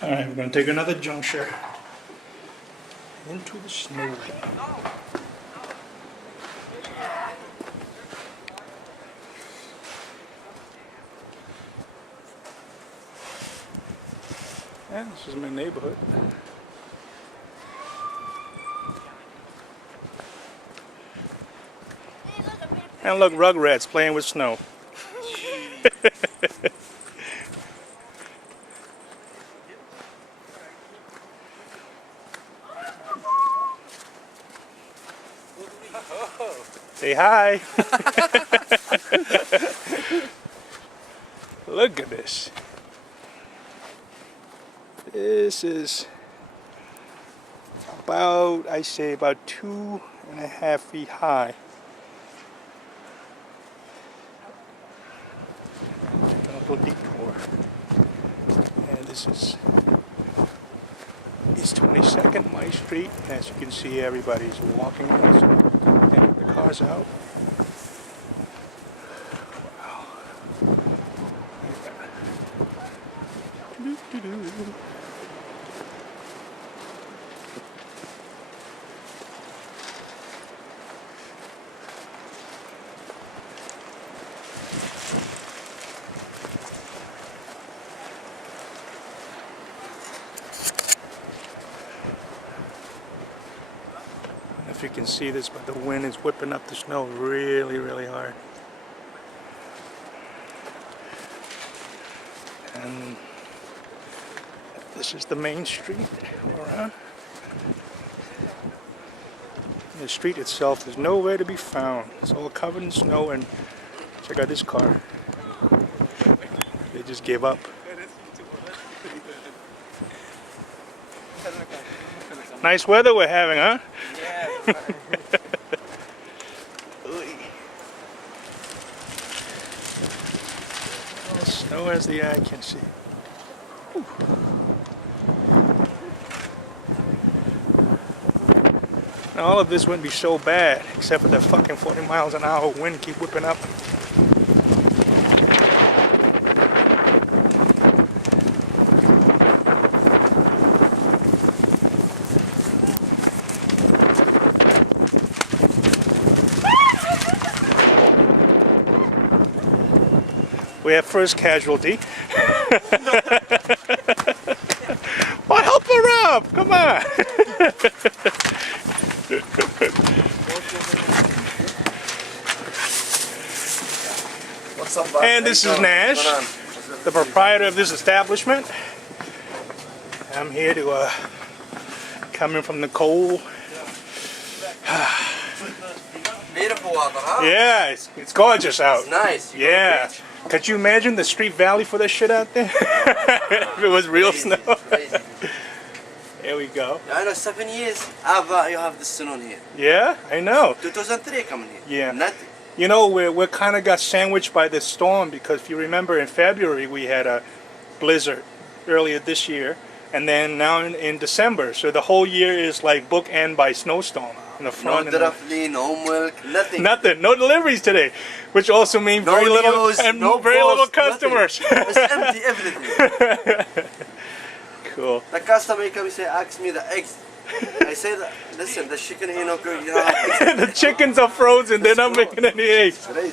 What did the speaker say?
Alright, we're going to take another juncture into the snow. And this is my neighborhood. And look, Rugrats playing with snow. Say hi. Look at this. This is about, I say, about 2.5 feet high. A little detour. And this is East 22nd, my street. As you can see, everybody's walking. And the cars out. Wow. Doo-doo-doo. If you can see this, but the wind is whipping up the snow really, really hard. And this is the main street around. The street itself is nowhere to be found. It's all covered in snow, and check out this car. They just gave up. Nice weather we're having, huh? Snow as the eye can see. Whew. Now all of this wouldn't be so bad, except for the fucking 40 miles an hour wind keep whipping up. We have first casualty. Well, help her up! Come on! What's up, bud? And this is Nash, the proprietor of this establishment. I'm here to come in from the cold. Beautiful weather, huh? Yeah, it's gorgeous out. It's nice. Yeah. Could you imagine the Street Valley for this shit out there? If it was real Crazy, snow. crazy. Here we go. I know 7 years you have the sun on here. Yeah, I know. 2003 coming here. Yeah. Nothing. You know, we're kind of got sandwiched by this storm, because if you remember in February we had a blizzard earlier this year, and then now in December. So the whole year is like bookend by snowstorm in the front. No Draftley, no milk, nothing. Nothing. No deliveries today, which also means No very little news, and no very little post, customers. It's empty, everything. Cool. The customer come say, ask me the eggs. I say, listen, the chicken here no good. You know, The chickens are frozen. They're not making any eggs. Crazy.